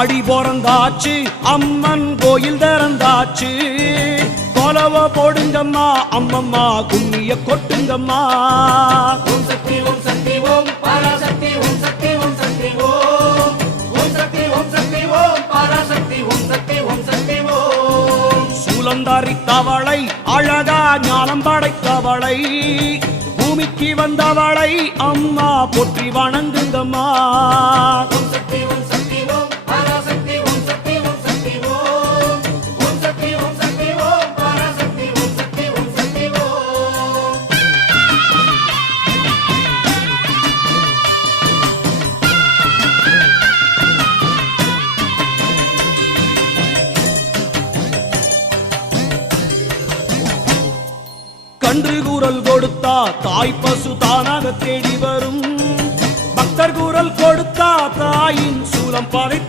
ஆடி பிறந்தாச்சு அம்மன் கோயில் திறந்தாச்சு கொலவ போடுங்கம்மா அம்மம்மா கும்மிய கொட்டுங்கம்மா ஓம் சக்தி ஓம் சக்தி ஓம் பராசக்தி ஓம் சக்தி ஓம் சக்தி ஓம் ஓம் சக்தி ஓம் சக்தி ஓம் பராசக்தி ஓம் சக்தி ஓம் சக்தி ஓம் சூலந்தாரி தவளை அழகா ஞானம் படைத்தவளை பூமிக்கு வந்தவளை அம்மா போற்றி வணங்குங்கம்மா ஓம் சக்தி ஓம் சக்தி ஓம் பராசக்தி ஓம் சக்தி ஓம் சக்தி ஓம் ஓம் சக்தி ஓம் சக்தி ஓம் பராசக்தி ஓம் சக்தி ஓம் சக்தி ஓம் கன்று கூறல் கொடுத்தா தாய் பசு தானாக தேடி வரும் பக்தர் கூறல் கொடுத்தா தாயின் சூலம் பதை